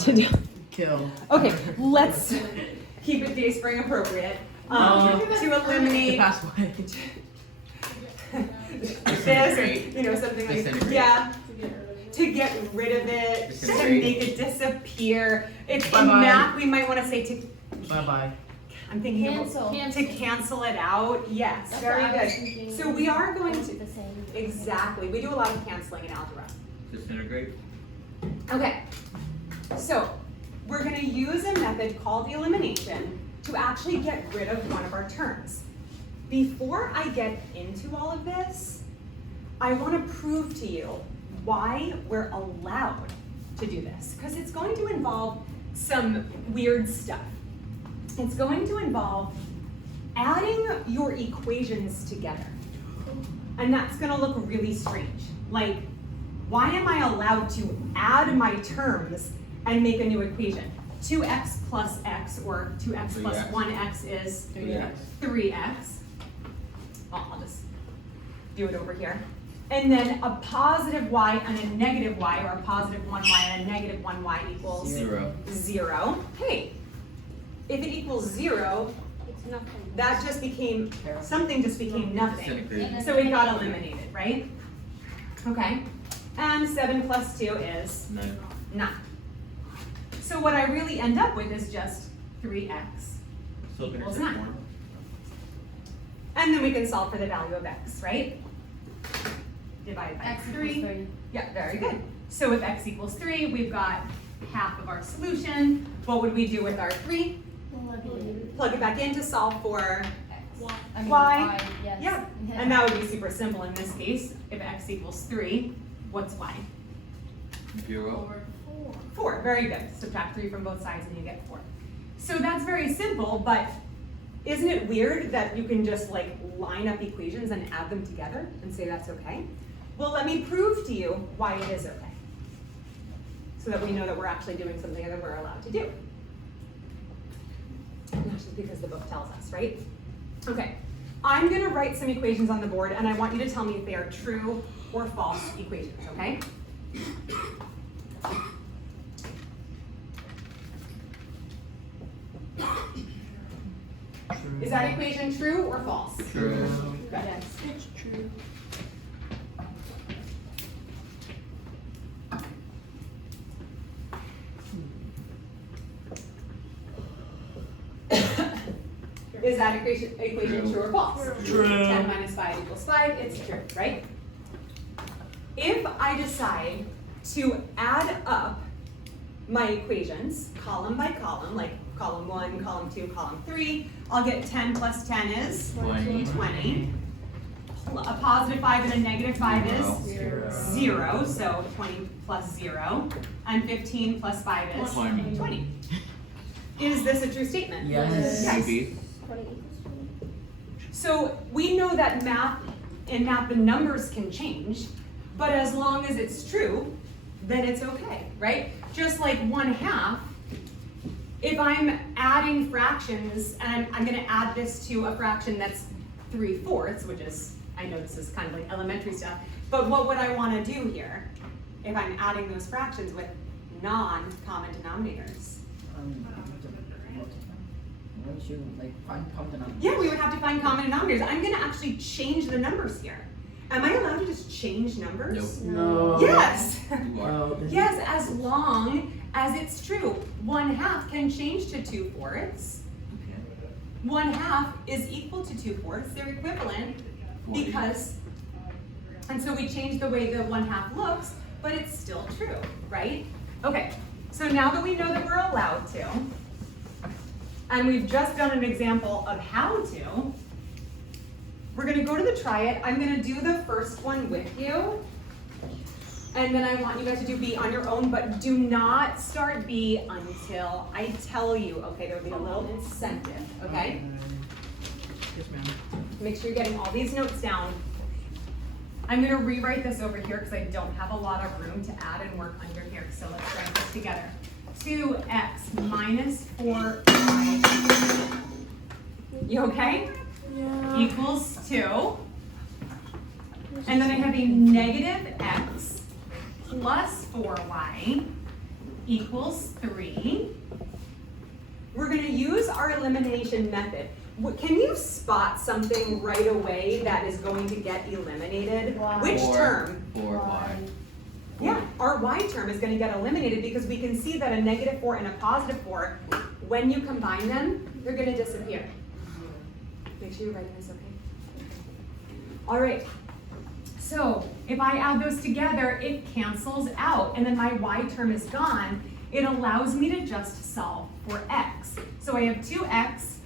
to do. Kill. Okay, let's keep it day spring appropriate. To eliminate this, or something like that. Yeah. To get rid of it, to make it disappear. If in math, we might want to say to. Bye-bye. I'm thinking to cancel it out. Yes, that's very good. So we are going to exactly. We do a lot of canceling in algebra. Disintegrate. Okay. So we're going to use a method called elimination to actually get rid of one of our terms. Before I get into all of this, I want to prove to you why we're allowed to do this, because it's going to involve some weird stuff. It's going to involve adding your equations together. And that's going to look really strange. Like, why am I allowed to add my terms and make a new equation? 2x plus x, or 2x plus 1x is 3x. Well, I'll just do it over here. And then a positive y and a negative y, or a positive 1y and a negative 1y equals 0. Hey, if it equals 0, that just became, something just became nothing. So it got eliminated, right? Okay. And 7 plus 2 is 9. So what I really end up with is just 3x equals 9. And then we can solve for the value of x, right? Divided by X 3. Yeah, very good. So if x equals 3, we've got half of our solution. What would we do with our 3? Plug it back in to solve for y. Yes. Yeah. And that would be super simple in this case. If x equals 3, what's y? 0. 4. Very good. Subtract 3 from both sides and you get 4. So that's very simple, but isn't it weird that you can just like line up equations and add them together and say that's okay? Well, let me prove to you why it is okay, so that we know that we're actually doing something that we're allowed to do. Not just because the book tells us, right? Okay, I'm gonna write some equations on the board and I want you to tell me if they are true or false equations, okay? Is that equation true or false? True. Yes, it's true. Is that equation true or false? True. 10 minus 5 equals 5, it's true, right? If I decide to add up my equations, column by column, like column 1, column 2, column 3, I'll get 10 plus 10 is 20. A positive 5 and a negative 5 is 0, so 20 plus 0. And 15 plus 5 is 20. Is this a true statement? Yes. Maybe. So we know that in math the numbers can change, but as long as it's true, then it's okay, right? Just like 1/2, if I'm adding fractions and I'm gonna add this to a fraction that's 3/4, which is, I know this is kind of like elementary stuff, but what would I wanna do here if I'm adding those fractions with non-common denominators? Wouldn't you find common denominators? Yeah, we would have to find common denominators. I'm gonna actually change the numbers here. Am I allowed to just change numbers? No. Yes! You are. No. Yes, as long as it's true. 1/2 can change to 2/4. 1/2 is equal to 2/4. They're equivalent because, and so we change the way the 1/2 looks, but it's still true, right? Okay, so now that we know that we're allowed to, and we've just done an example of how to, we're gonna go to the try it. I'm gonna do the first one with you. And then I want you guys to do B on your own, but do not start B until I tell you, okay? There'll be a little incentive, okay? Yes, ma'am. Make sure you're getting all these notes down. I'm gonna rewrite this over here because I don't have a lot of room to add and work under here. So let's write this together. 2x minus 4y. You okay? Yeah. Equals 2. And then I have a negative x plus 4y equals 3. We're going to use our elimination method. Can you spot something right away that is going to get eliminated? Y. Which term? 4y. Yeah, our y term is going to get eliminated because we can see that a -4 and a +4, when you combine them, they're going to disappear. Make sure you're writing this, okay? All right. So if I add those together, it cancels out, and then my y term is gone. It allows me to just solve for x. So I have 2x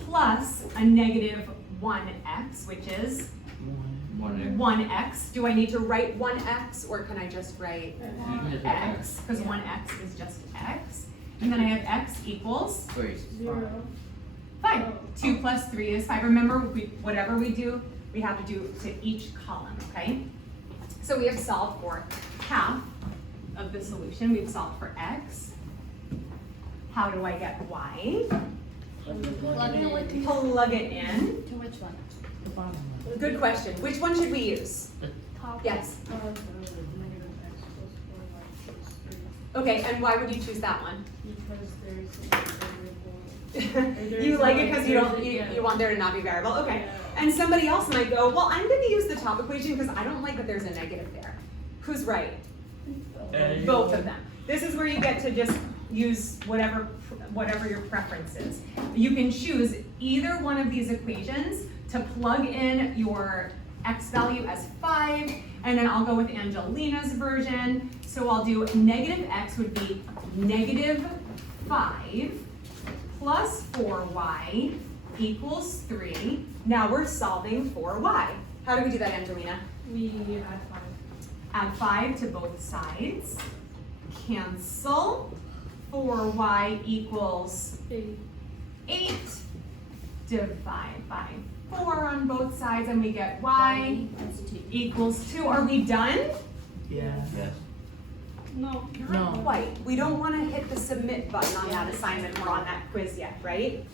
plus a -1x, which is 1x. 1x. Do I need to write 1x, or can I just write You can just x? Because 1x is just x. And then I have x equals Wait. 0. 5. 2 plus 3 is 5. Remember, whatever we do, we have to do to each column, okay? So we have solved for half of the solution. We've solved for x. How do I get y? Plug it in. Plug it in. To which one? The bottom one. Good question. Which one should we use? Top. Yes. Of -x plus 4y plus 3. Okay, and why would you choose that one? Because there's a variable. You like it because you want there to not be variable? Okay. Yeah. And somebody else might go, well, I'm going to use the top equation because I don't like that there's a negative there. Who's right? Both of them. This is where you get to just use whatever your preference is. You can choose either one of these equations to plug in your x value as 5, and then I'll go with Angelina's version. So I'll do -x would be -5 plus 4y equals 3. Now we're solving for y. How do we do that, Angelina? We add 5. Add 5 to both sides. Cancel. 4y equals 8. Divide by 4 on both sides, and we get y equals 2. Are we done? Yeah. Yes. No. No. Quite. We don't want to hit the submit button on that assignment or on that quiz yet, right?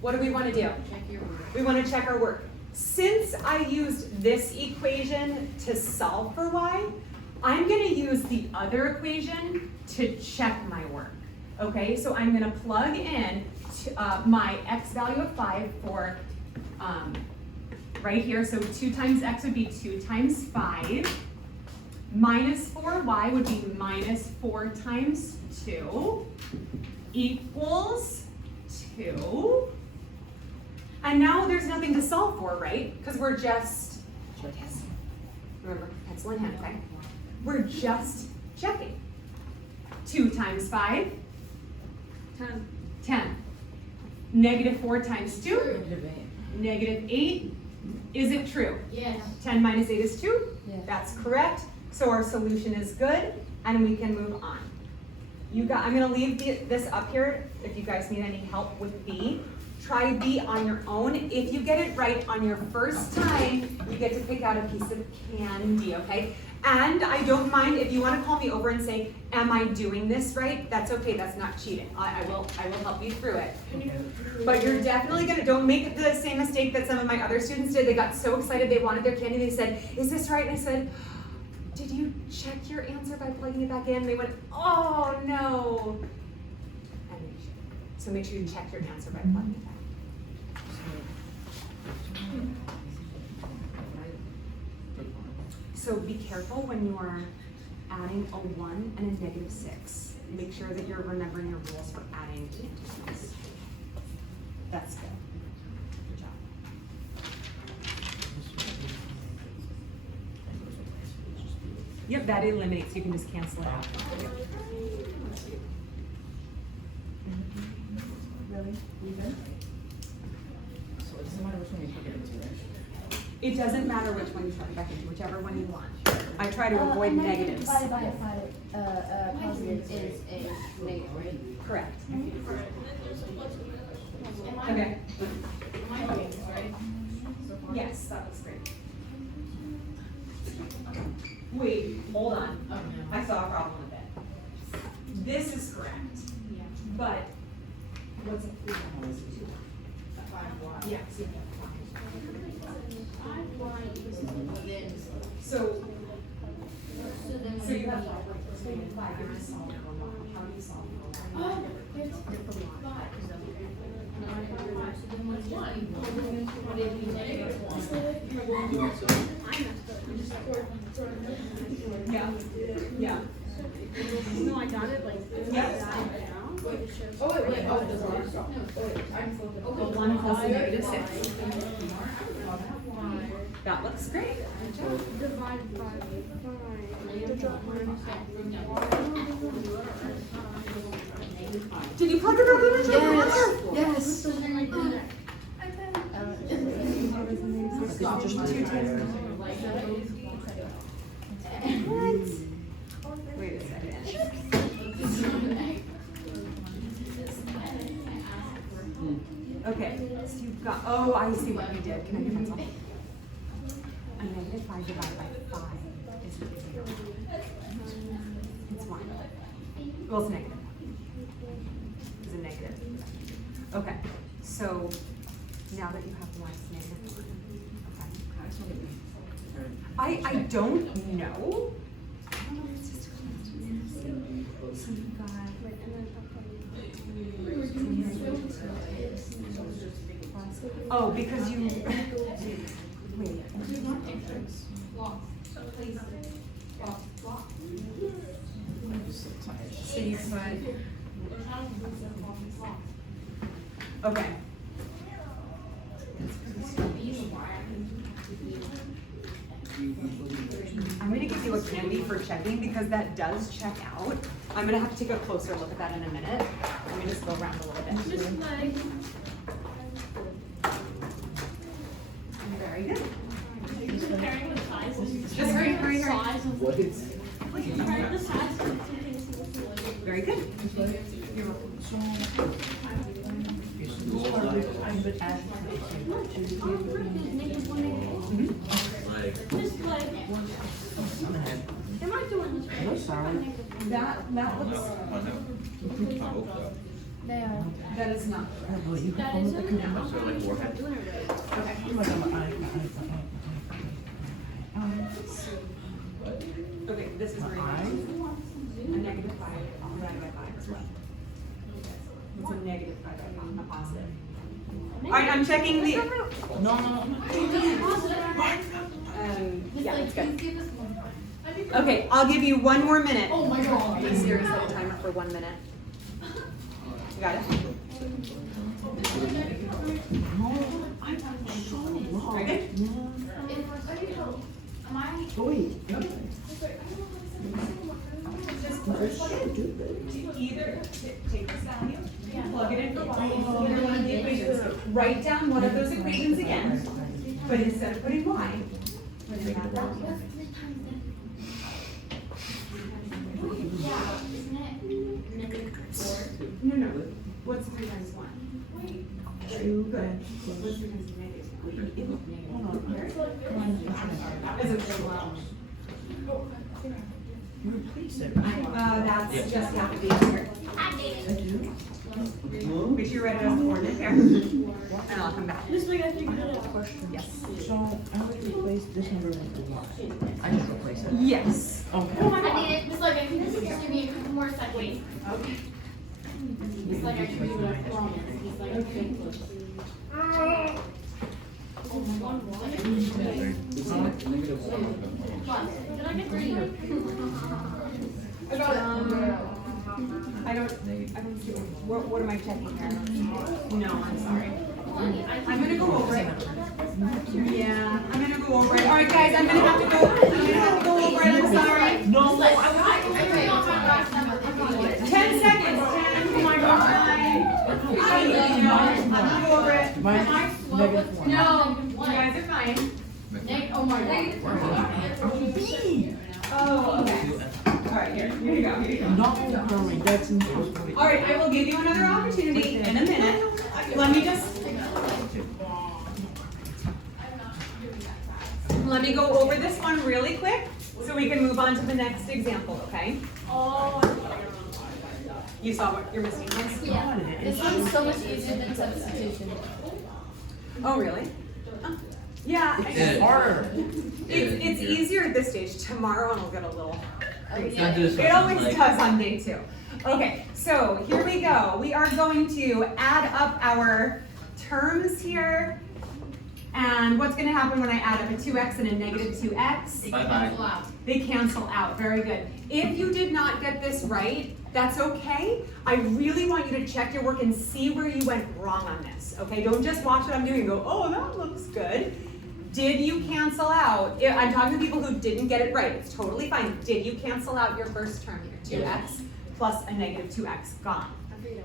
What do we want to do? Check your work. We want to check our work. Since I used this equation to solve for y, I'm going to use the other equation to check my work. Okay, so I'm going to plug in my x value of 5 for right here. So 2 times x would be 2 times 5. Minus 4y would be minus 4 times 2 equals 2. And now there's nothing to solve for, right? Because we're just, yes. Remember, pencil in hand, okay? We're just checking. 2 times 5, 10. 10. -4 times 2, -8. -8. Is it true? Yes. 10 minus 8 is 2? Yes. That's correct. So our solution is good, and we can move on. I'm gonna leave this up here if you guys need any help with B. Try B on your own. If you get it right on your first time, you get to pick out a piece of candy, okay? And I don't mind if you wanna call me over and say, am I doing this right? That's okay, that's not cheating. I will help you through it. But you're definitely don't make the same mistake that some of my other students did. They got so excited, they wanted their candy, they said, is this right? And I said, did you check your answer by plugging it back in? They went, oh no. And they should. So make sure you check your answer by plugging it back. So be careful when you're adding a 1 and a -6. Make sure that you're remembering your rules for adding integers. That's good. Good job. Yep, that eliminates. You can just cancel it out. Yep. Really? You good? So it doesn't matter which one you plug it into, right? It doesn't matter which one you plug back into, whichever one you want. I try to avoid negatives. Divided by positive is a negative, right? Correct. Am Okay. I doing this right? Yes, that looks great. Wait, hold on. Oh, I saw a problem with it. This is correct, Yeah. but what's it? 5y. Yeah. See. 5y equals then. So you have 5. So you have 5. You're just solving for 1. how do you solve Oh, it's five. Yeah. Yeah. No, I got it like. Yeah. Oh, wait, oh, the bar. The 1 plus a negative 6. That looks great. Divided by 5. Did you plug it over the Yes. Wait a second. Okay, so you've got, oh, I see what you did. Can I get a pencil? A negative 5 divided by 5 is 0. It's 1. Well, it's negative 1. It's a negative. Okay, so now that you have 1, it's negative 1. Okay. I don't know. It's just so you've got. Oh, because you. Wait. So you find. Okay. I'm gonna give you a candy for checking because that does check out. I'm gonna have to take a closer look at that in a minute. Let me just go around a little bit. Just like. Very good. Comparing the sizes. Just right here. Size of. What is? Comparing the size of the two things. Very good. You're welcome. Like, Just like. Am I doing this? That looks. I hope so. They are. That is not. That is it? So like warhead? Okay, this is where you're a negative 5 divided by 5 as well. It's a negative 5 by 5, a positive. All right, I'm checking the. Yeah, that's good. Okay, I'll give you 1 more minute. Oh my god. Be serious, set a timer for 1 minute. You got it? Very good. Either take this value, plug it in for either one of the equations. Write down one of those equations again, but instead of putting y, put in that value. No. What's 3 times 1? 2. Good. What's 3 times negative 1? Is it You replace it, that's just half of the answer. I do. Make sure you write it as a coordinate pair, and I'll come back. Just like I figured it out. Question. Yes. So I would replace this number with the y. I just replace it. Yes. Okay. Oh my god. I did it. Just like I think this is just give me a couple more seconds. Wait. Okay. Just like I told you what I promised. Just like okay. Oh my god. It's not negative 1. Did I get 3? I don't see, what am I checking here? No, I'm sorry. I'm gonna go over it. Yeah, I'm gonna go over it. All right, guys, I'm gonna have to go over it, I'm sorry. No, 10 seconds, 10, oh my God. I'm gonna go over it. Negative 1. No. You guys are fine. Oh my god. Oh, okay. All right, here you go. Not recurring, that's impossible. All right, I will give you another opportunity in a minute. Let me go over this one really quick so we can move on to the next example, okay? Oh. You saw what your mistake was? Yeah. This one's so much easier than substitution. Oh, really? Yeah, It's harder. it's easier at this stage. Tomorrow it'll get a little crazy. Not this It one, always like- does on day 2. Okay, so here we go. We are going to add up our terms here. And what's gonna happen when I add up a 2x and a negative 2x? Bye-bye. They cancel out, very good. If you did not get this right, that's okay. I really want you to check your work and see where you went wrong on this, okay? Don't just watch what I'm doing and go, oh, that looks good. Did you cancel out? I'm talking to people who didn't get it right, it's totally fine. Did you cancel out your first term here, 2x plus a negative 2x, gone.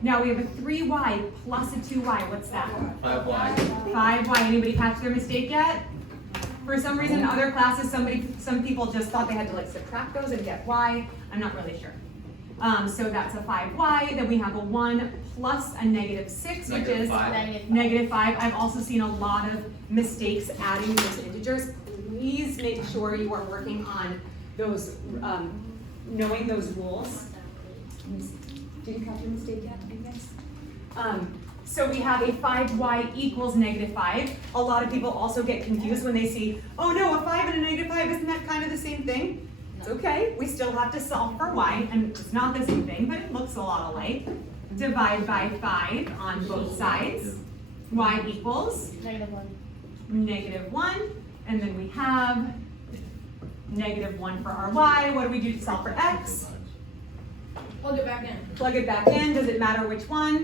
Now we have a 3y plus a 2y, what's that? 5y. 5y, anybody catch their mistake yet? For some reason in other classes, some people just thought they had to like subtract those and get y. I'm not really sure. So that's a 5y, then we have a 1 plus a negative 6, which is negative 5. I've also seen a lot of mistakes adding those integers. Please make sure you are working on those, knowing those rules. Did you catch your mistake yet, I guess? So we have a 5y equals negative 5. A lot of people also get confused when they see, oh no, a 5 and a negative 5, isn't that kind of the same thing? It's okay, we still have to solve for y, and it's not the same thing, but it looks a lot alike. Divide by 5 on both sides. Y equals negative 1, and then we have negative 1 for our y. What do we do to solve for x? Plug it back in. Plug it back in, does it matter which one?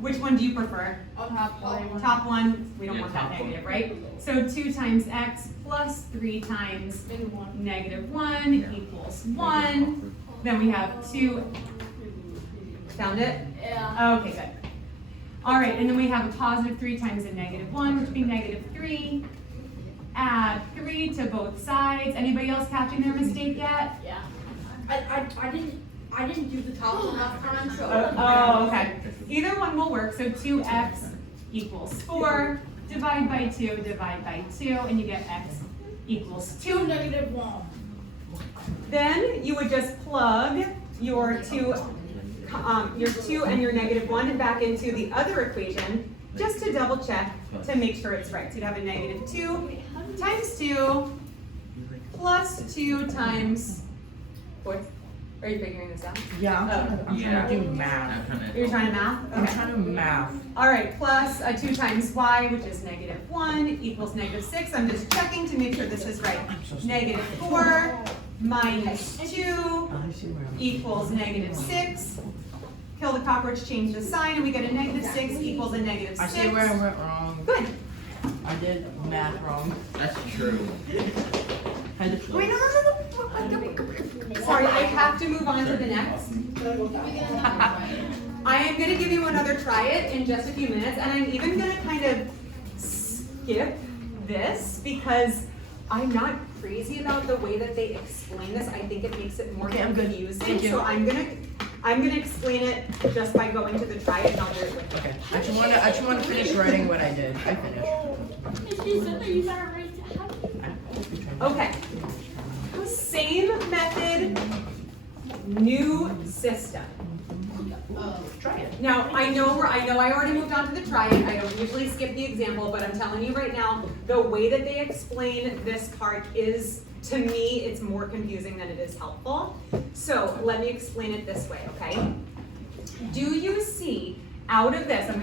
Which one do you prefer? Top one, we don't want that negative, right? So 2 times x plus 3 times negative 1 equals 1. Then we have 2, found it? Yeah. Okay, good. All right, and then we have a positive 3 times a negative 1, which would be negative 3. Add 3 to both sides. Anybody else catching their mistake yet? Yeah. I didn't do the top enough time, so. Oh, okay. Either one will work. So 2x equals 4. Divide by 2, divide by 2, and you get x equals 2. Negative 1. Then you would just plug your 2 and your negative 1 back into the other equation, just to double check to make sure it's right. So you'd have a negative 2 times 2 plus 2 times, what? Are you figuring this out? Yeah, I'm trying to do math. You're trying to math? I'm Okay. trying to math. All right, plus 2 times y, which is negative 1, equals negative 6. I'm just checking to make sure this is right. Negative 4 minus 2 I see where I'm. equals negative 6. Kill the cockroach, change the sign, and we get a negative 6 equals a negative 6. I see where I went wrong. Good. I did math wrong. That's true. Had to Wait, no. Sorry, I have to move on to the next. I am going to give you another try it in just a few minutes, and I'm even going to kind of skip this because I'm not crazy about the way that they explain this. I think it makes it more Okay, I'm good. confusing. Thank you. So I'm gonna explain it just by going to the try it, and I'll do it with you. Okay. I just want to finish writing what I did. I finished. She said that you better write it. How do you? Okay. Same method, new system. Try it. Now, I know I already moved on to the try it. I don't usually skip the example, but I'm telling you right now, the way that they explain this part is, to me, it's more confusing than it is helpful. So let me explain it this way, okay? Do you see out of this, I'm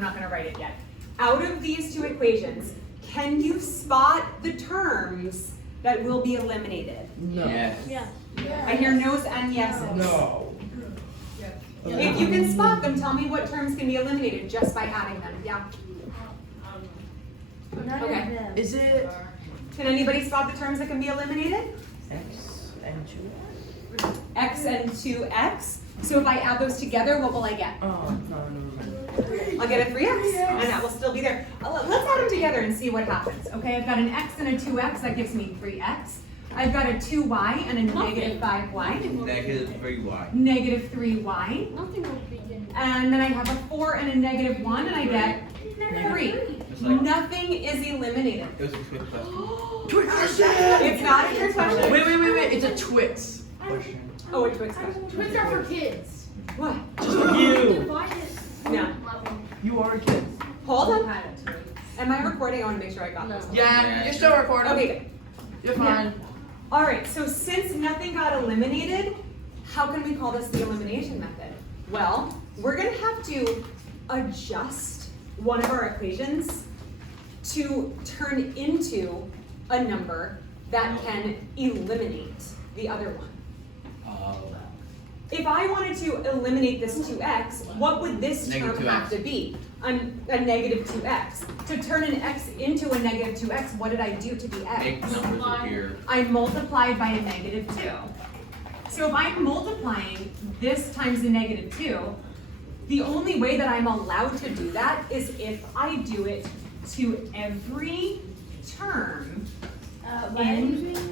not gonna write it yet. Out of these two equations, can you spot the terms that will be eliminated? No. Yes. Yeah. I hear no's and yeses. No. If you can spot them, tell me what terms can be eliminated just by adding them. Yeah. Okay. Is it Can anybody spot the terms that can be eliminated? x and 2? X and 2x. So if I add those together, what will I get? Oh, no, never mind. I'll get a 3x, and that will still be there. Let's add them together and see what happens. Okay, I've got an x and a 2x, that gives me 3x. I've got a 2y and a negative 5y. Negative 3y. Negative 3y. Nothing will begin. And then I have a 4 and a negative 1, and I get 3. It's like, Nothing is eliminated. it was a quick question. Twix question! It's not a trick question. Wait. It's a Twix question. Oh, a Twix question. Twins are for kids. What? You! Divide it. No. You are a kid. Hold on. Am I recording? I want to make sure I got this. Yeah, you're still recording. Okay, good. You're fine. All right, so since nothing got eliminated, how can we call this the elimination method? Well, we're gonna have to adjust one of our equations to turn into a number that can eliminate the other one. If I wanted to eliminate this 2x, what would this term Negative 2x. have to be? A negative 2x. To turn an x into a negative 2x, what did I do to the x? Make numbers appear. I multiplied by a negative 2. So if I'm multiplying this times a negative 2, the only way that I'm allowed to do that is if I do it to every term. Why are you doing that?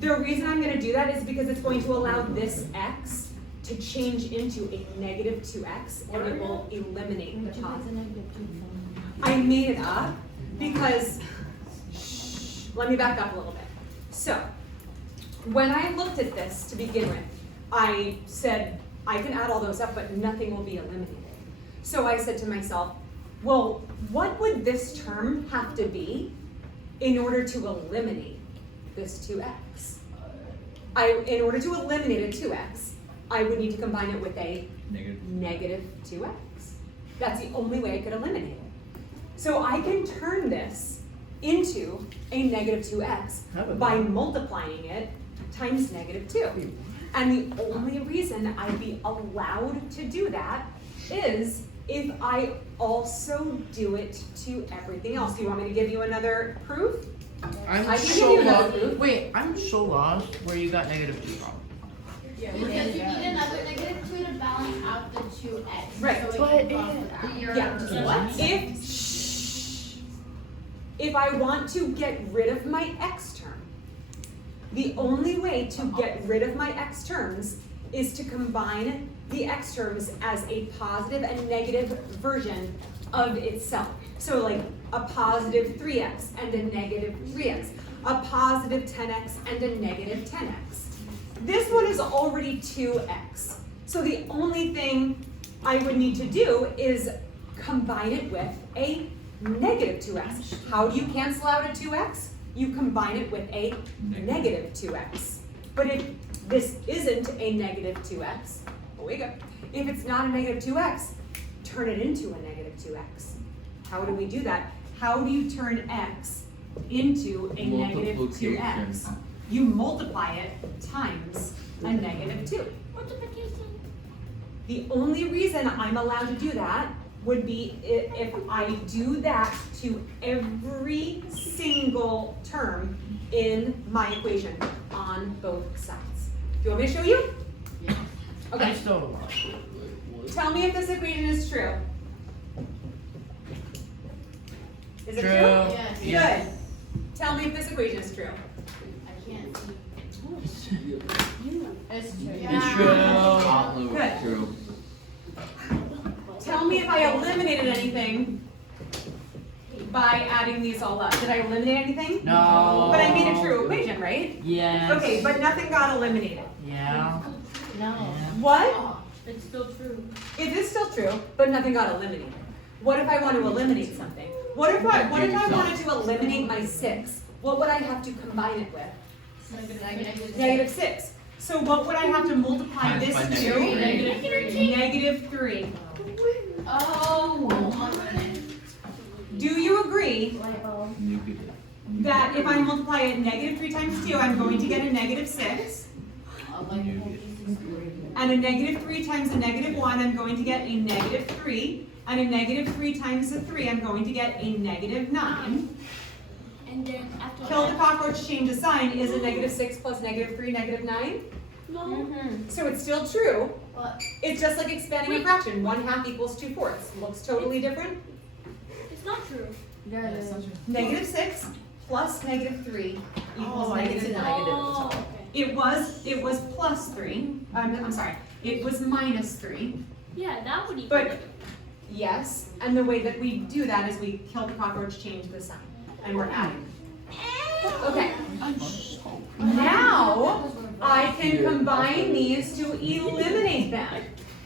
The reason I'm going to do that is because it's going to allow this x to change into a negative 2x and it will eliminate the positive. I made it up because, let me back up a little bit. So, when I looked at this to begin with, I said, I can add all those up, but nothing will be eliminated. So I said to myself, well, what would this term have to be in order to eliminate this 2x? In order to eliminate a 2x, I would need to combine it with a negative 2x. That's the only way I could eliminate it. So I can turn this into a negative 2x by multiplying it times negative 2. And the only reason I'd be allowed to do that is if I also do it to everything else. Do you want me to give you another proof? I I'm can so give you another lost. proof. Wait, I'm so lost where you got negative 2 from. Because you need another negative 2 to balance out the 2x. Right. So But it can bump it out. Yeah. What? If I want to get rid of my x term, the only way to get rid of my x terms is to combine the x terms as a positive and negative version of itself. So like a positive 3x and a negative 3x, a positive 10x and a negative 10x. This one is already 2x. So the only thing I would need to do is combine it with a negative 2x. How do you cancel out a 2x? You combine it with a negative 2x. But if this isn't a negative 2x, oh wait up. If it's not a negative 2x, turn it into a negative 2x. How do we do that? How do you turn x into a negative 2x? You multiply it times a negative 2. Multiplication. The only reason I'm allowed to do that would be if I do that to every single term in my equation on both sides. Do you want me to show you? Yes. Okay. I'm still lost. Tell me if this equation is true. Is it true? Yes. Yes. Good. Tell me if this equation is true. I can't see. It's true. It's true. Good. True. Tell me if I eliminated anything by adding these all up. Did I eliminate anything? No. But I made a true equation, right? Yes. Okay, but nothing got eliminated. Yeah. No. What? It's still true. It is still true, but nothing got eliminated. What if I want to eliminate something? What if I wanted to eliminate my 6? What would I have to combine it with? Negative 6. So what would I have to multiply Times this by to? negative three. Negative 3. Oh my goodness. Do you agree Light bulb. New people. that if I multiply it negative 3 times 2, I'm going to get a negative 6? And a negative 3 times a negative 1, I'm going to get a negative 3. And a negative 3 times a 3, I'm going to get a negative 9. And then after Kill the that, cockroach, change the sign. Is a negative 6 plus negative 3 negative 9? no. So it's still true. But It's just like expanding a fraction. 1/2 equals 2/4. Looks totally different. it's not true. Yeah, it is. Negative 6 plus negative 3 equals Oh, I negative see 9. that. Oh, okay. It was plus 3. I'm sorry. It was minus 3. Yeah, that would equal But it. yes, and the way that we do that is we kill the cockroach, change the sign, and we're adding. Okay. Now I can combine these to eliminate them.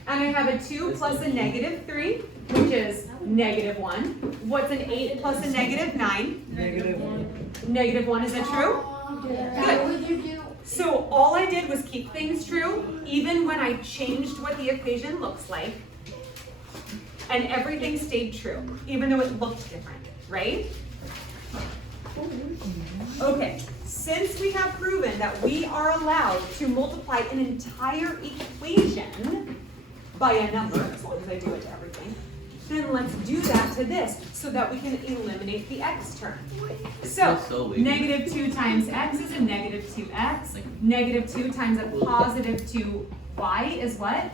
And I have a 2 plus a negative 3, which is negative 1. What's an 8 plus a negative 9? Negative 1. Negative 1, is that true? Yeah. What would you do? So all I did was keep things true, even when I changed what the equation looks like. And everything stayed true, even though it looked different, right? Okay, since we have proven that we are allowed to multiply an entire equation by a number, as long as I do it to everything, then let's do that to this so that we can eliminate the x term. So, negative 2 times x is a negative 2x. Negative 2 times a positive 2y is what?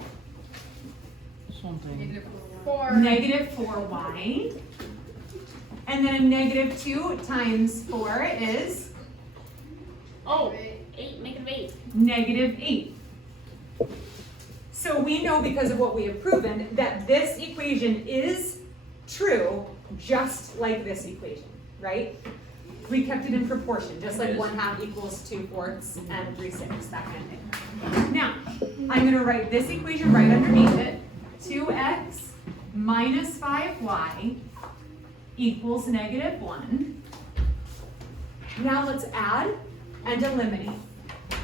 Something. Negative 4y. And then a negative 2 times 4 is? Oh, 8, negative 8. Negative 8. So we know because of what we have proven that this equation is true just like this equation, right? We kept it in proportion, just like 1/2 equals 2/4 and 3/6, that kind of thing. Now, I'm gonna write this equation right underneath it. 2x minus 5y equals negative 1. Now let's add and eliminate.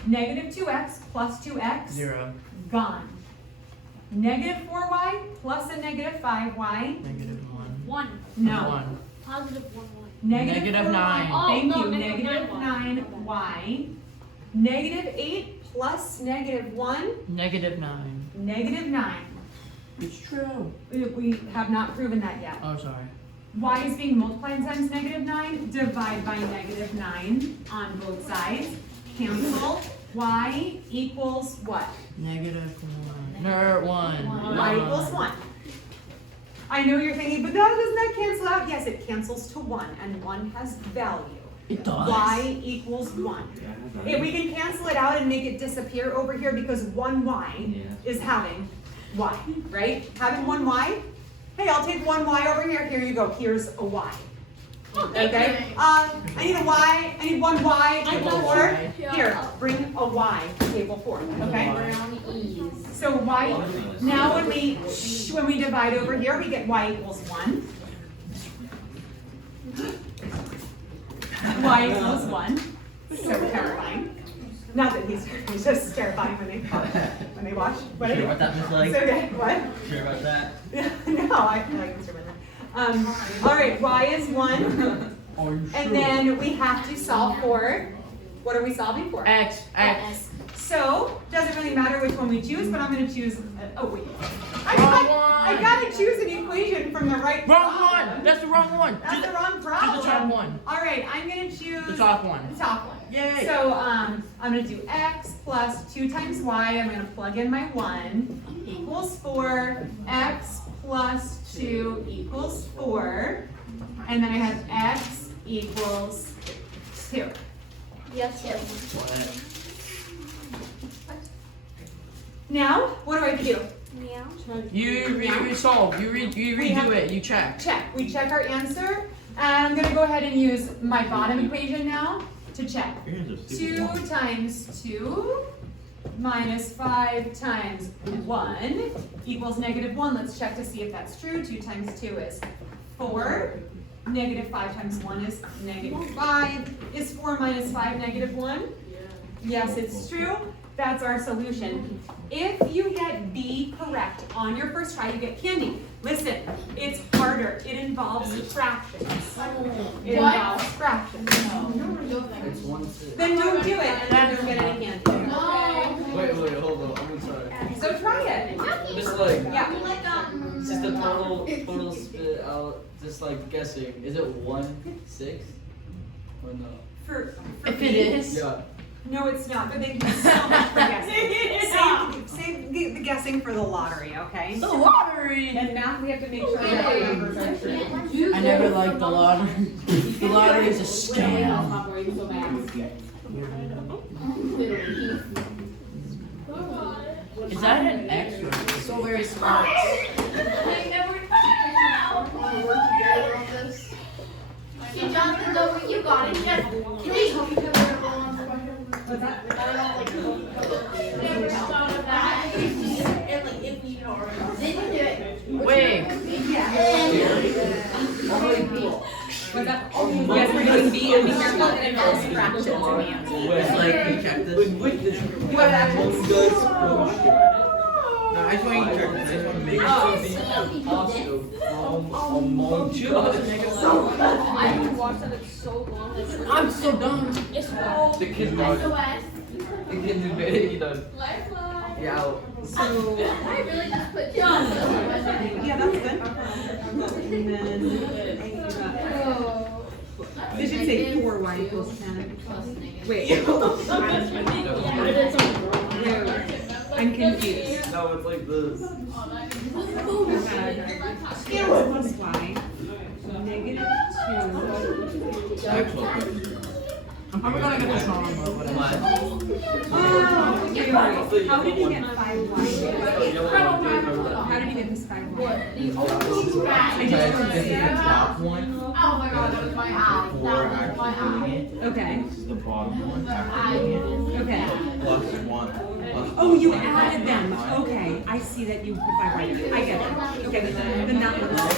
Negative 2x plus 2x, 0. gone. Negative 4y plus a negative 5y, Negative 1. 1. no. 1. Positive 1, 1. Negative 4y, 9. Oh, thank no, you, negative negative 9y. Negative 8 plus negative 1, Negative 9. negative 9. It's true. We have not proven that yet. Oh, sorry. Y is being multiplied times negative 9, divide by negative 9 on both sides, cancel. Y equals what? Negative 1. No, 1. Y equals 1. I know you're thinking, but doesn't that cancel out? Yes, it cancels to 1, and 1 has value. It does. Y equals 1. If we can cancel it out and make it disappear over here because 1y is having y, right? Having 1y. Hey, I'll take 1y over here. Here you go. Here's a y. Okay? I need a y. I need 1y. Table 4. Here, bring a y. Table 4. Okay? So y. Now when we divide over here, we get y equals 1. Y equals 1. So terrifying. Not that he's just terrifying when they watch. What Sure what that was like? It's okay. What? Sure about that? No, I like Mr. Winland. All right, y is 1. Are you sure? And then we have to solve for, what are we solving for? X. X. So, doesn't really matter which one we choose, but I'm going to choose, oh wait. I Wrong got to choose an equation from the right Wrong problem. one. That's the wrong one. That's the wrong problem. Do the top one. All right, I'm going to choose The top one. the top one. Yay. So I'm going to do x plus 2 times y. I'm going to plug in my 1 equals 4. X plus 2 equals 4. And then I have x equals 2. Yes, Now, what do I do? You solve. You redo it. You check. Check. We check our answer. And I'm going to go ahead and use my bottom equation now to check. 2 times 2 minus 5 times 1 equals negative 1. Let's check to see if that's true. 2 times 2 is 4. Negative 5 times 1 is negative 5. Is 4 minus 5 negative 1? Yes, it's true. That's our solution. If you get B correct on your first try, you get candy. Listen, it's harder. It involves fractions. It involves fractions. Then don't do it, and then you don't get any candy. Wait, hold on. I'm sorry. So try it. Just like, Yeah. just the total spit out, just like guessing. Is it 1, 6? Or no? For If B, it is. Yeah. no, it's not. But thank you so much for guessing. Save the guessing for the lottery, okay? The lottery. And math, we have to make sure that the numbers are true. I never liked the lottery. The lottery is a scam. Is that an X or so very smart? See, Jonathan, though, you got it. Yes. Please. What's that? Never thought of that. Didn't do it. Wait. What's that? Yes, we're doing B and be careful, it involves fractions in the answer. It's like, you check this. You have fractions? No, I just want you to check this. I just want to make sure. I haven't watched that in so long. I'm so dumb. It's The kid knows. The kid knew better, you know. Lifeline. Yeah. So, I really just put yeah, that's good. And then, they should say 4y equals 10. Wait. I'm confused. No, it's like this. Scale plus y, negative 2. Actual. I'm probably gonna get this wrong, but whatever. Oh, okay, right. How did you get 5y? How did you get this 5y? I just don't This is see the it. top one. Oh my god, that was my eye. Before That was my actually doing eye. it. Okay, This is the bottom one after doing it. okay. Plus one. Plus Oh, you added them. Okay, I see that you put 5y in. I get it. Okay, then that looks.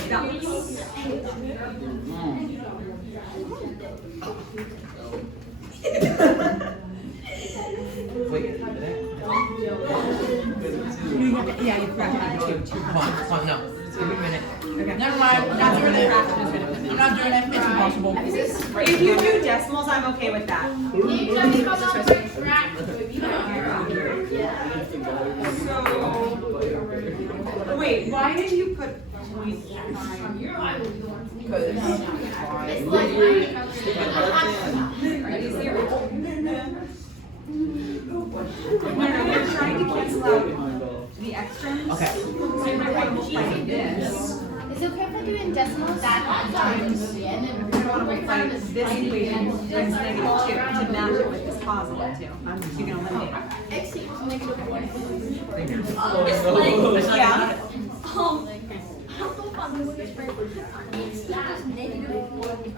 Wait, did Yeah, you forgot to add 2. Come on, no. Give me a minute. Okay. Never mind. I'm not doing it. Fraction is gonna I'm not doing it. It's impossible. If you do decimals, I'm okay with that. You just come up with scratch. So, wait, why did you put 0.5? It's like my We're trying to cancel out the extras. Okay. So you're going to multiply this. Is it okay if I do it in decimals? That's Times. and then You're going to multiply this equation times negative 2 to match it with this positive 2. So you can eliminate it. X equals negative 1. Yeah. How so fun with this break? It's that negative 1.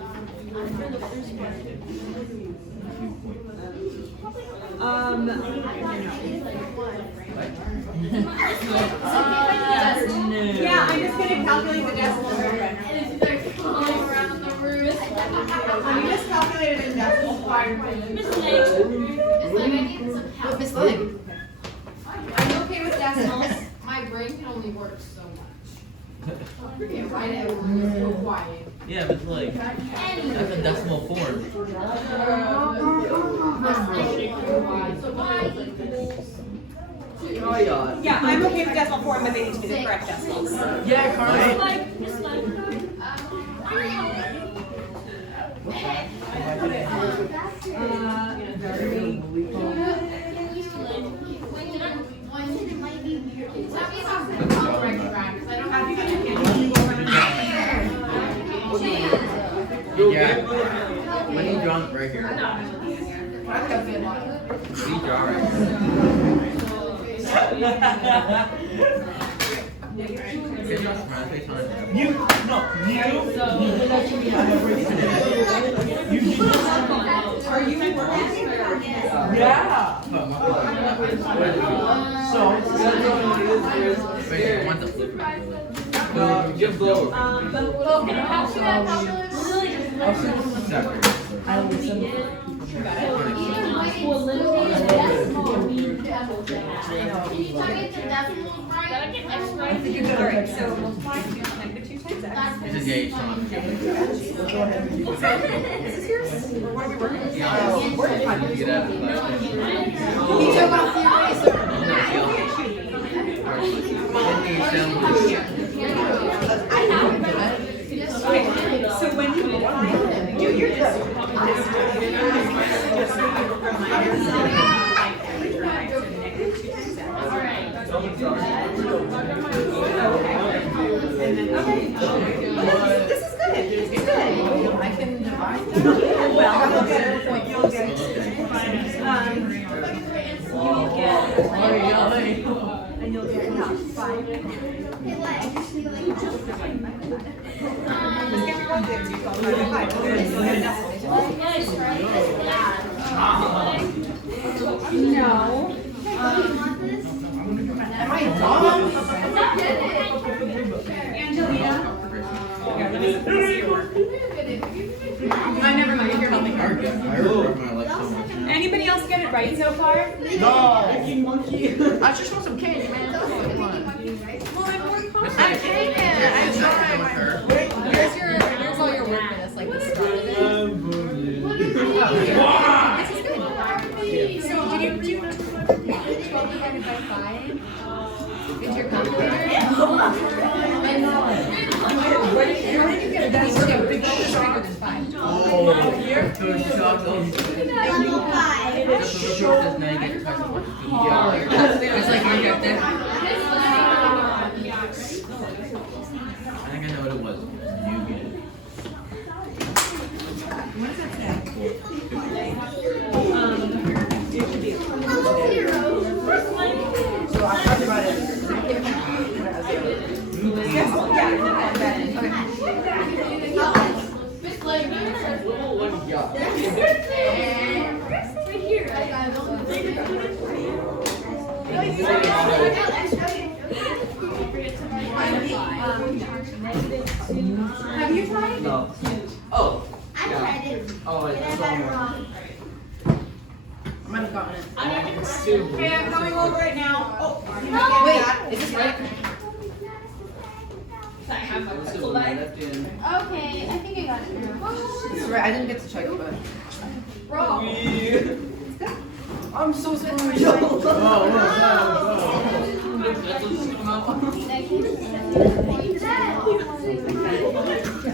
Yeah, I'm just going to calculate the decimals. And it's like all around the room. You just calculated in decimals. It's like I need some help. Miss Leg. I'm okay with decimals. My brain can only work so much. Okay, right at everyone is so quiet. Yeah, but it's like, that's a decimal form. So y equals Oh, yeah. Yeah, I'm okay with decimal form, but they need to be the correct decimals. Yeah, Carly. Yeah. When you draw it right here. You draw right Are you working? Yeah. So, wait, one Give both. I listen. Alright, so multiply -2 times x. This is yeah, you still This is yours? Or what are we working with? have to get out of the He took off the eraser. Okay, so when you multiply, do your This is good. It's good. I can divide. Well, you'll get it. You'll get and you'll get about 5. Just get your own things. You call 5 by 5. You'll get a decimal. No. Am I dumb? Angelina. Here, let me see your work. remember my life so much now. Anybody else get it right so far? No. You monkey. I just want some candy, man. Come on. I'm taking it. I'm trying. Where's all your work minutes? Like the start of it? This is good. So did you do 12 divided by 5 into your calculator? And where did you get it? That's okay. Big is bigger than 5. Here? So it's shocked. That's what says negative. Yeah. It's like you get that. I think I know what it was. You get it. What does that say? So I talked about it. Yes, yeah. What do you got? Have you tried? No. Oh. I Yeah. tried it, Oh, but wait, I that's got it wrong. wrong. I might have gotten it. Okay, I'm going over it now. Oh, Wait, is this right? This is on my left hand. Okay, I think I got it now. This is right. I didn't get to check it, but. I'm so sorry. I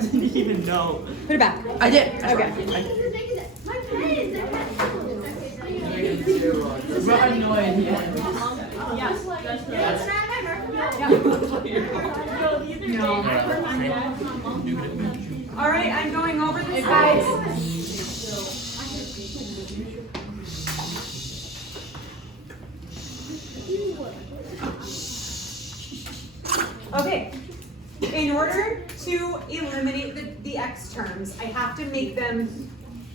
didn't even know. put it back. I did. Okay. My friends, Bro, I have no idea. That's not my All right, I'm going over this, guys. Okay, in order to eliminate the x terms, I have to make them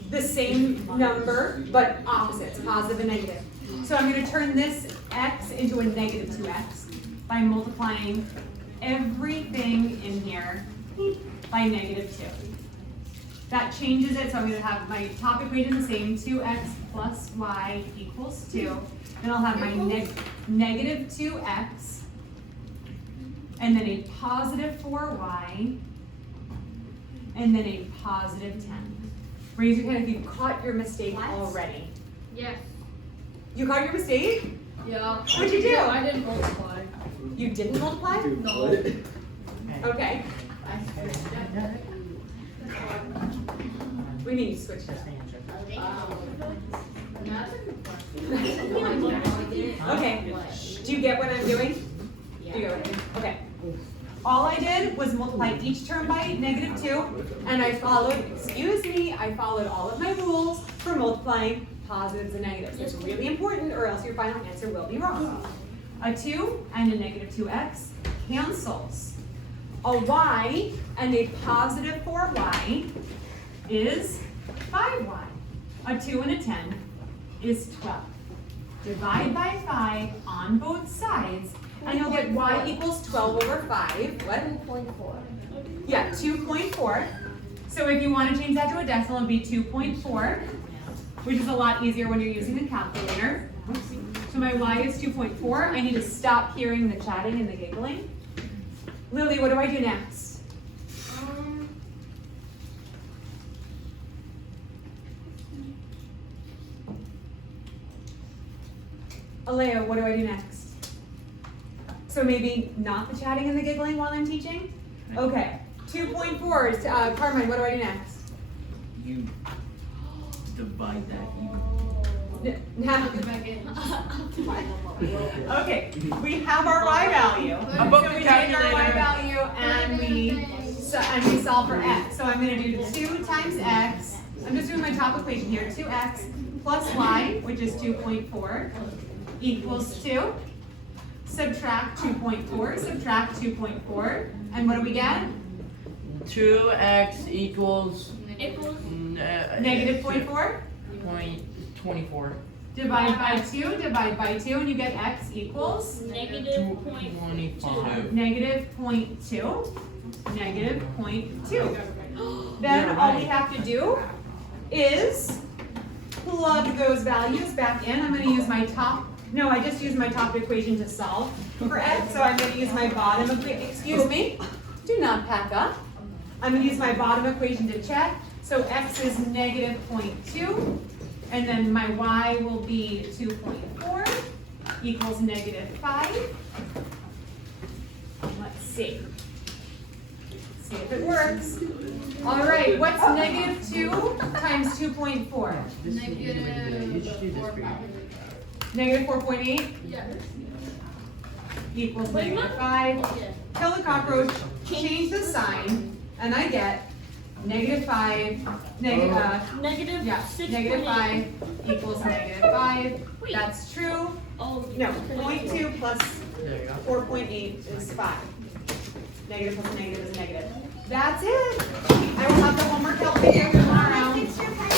the same number, but opposites, positive and negative. So I'm gonna turn this x into a negative 2x by multiplying everything in here by negative 2. That changes it, so I'm gonna have my top equation the same, 2x plus y equals 2. Then I'll have my negative 2x, and then a positive 4y, and then a positive 10. Raise your hand if you caught your mistake already. Yes. You caught your mistake? Yeah. What'd you do? I didn't multiply. You didn't multiply? No. Okay. We need to switch this. Okay. Do you get what I'm doing? Do you get what I'm doing? Okay. All I did was multiply each term by negative 2, and I followed, I followed all of my rules for multiplying positives and negatives. It's really important, or else your final answer will be wrong. A 2 and a negative 2x cancels. A y and a positive 4y is 5y. A 2 and a 10 is 12. Divide by 5 on both sides, and you'll get y equals 12 over 5. What? 2.4. Yeah, 2.4. So if you want to change that to a decimal, it'd be 2.4, which is a lot easier when you're using a calculator. So my y is 2.4. I need to stop hearing the chatting and the giggling. Lily, what do I do next? Alea, what do I do next? So maybe not the chatting and the giggling while I'm teaching? Okay. 2.4 is, Carmine, what do I do next? You divide that Okay, we have our y value. Above So the we take our y calculator. value and we solve for x. So I'm gonna do 2 times x. I'm just doing my top equation here. 2x plus y, which is 2.4, equals 2. Subtract 2.4, subtract 2.4, and what do we get? 2x equals Negative 0.4. 0.24. Divide by 2, and you get x equals Negative 25. negative 0.2. Negative 0.2. Then all we have to do is plug those values back in. I'm gonna use my top, no, I just used my top equation to solve for x, so I'm gonna use my bottom equation, excuse me, do not pack up. I'm gonna use my bottom equation to check, so x is negative 0.2, and then my y will be 2.4 equals negative 5. Let's see. See if it works. All right, what's negative 2 times 2.4? Negative 4.8 Yeah. equals negative 5. Kill the cockroach, change the sign, and I get negative 5, Negative yeah, 6.8. negative 5 equals negative 5. Wait. That's true. Oh, No, 0.2 plus There you go. 4.8 is 5. Negative plus negative is negative. That's it. I will have the homework help you tomorrow.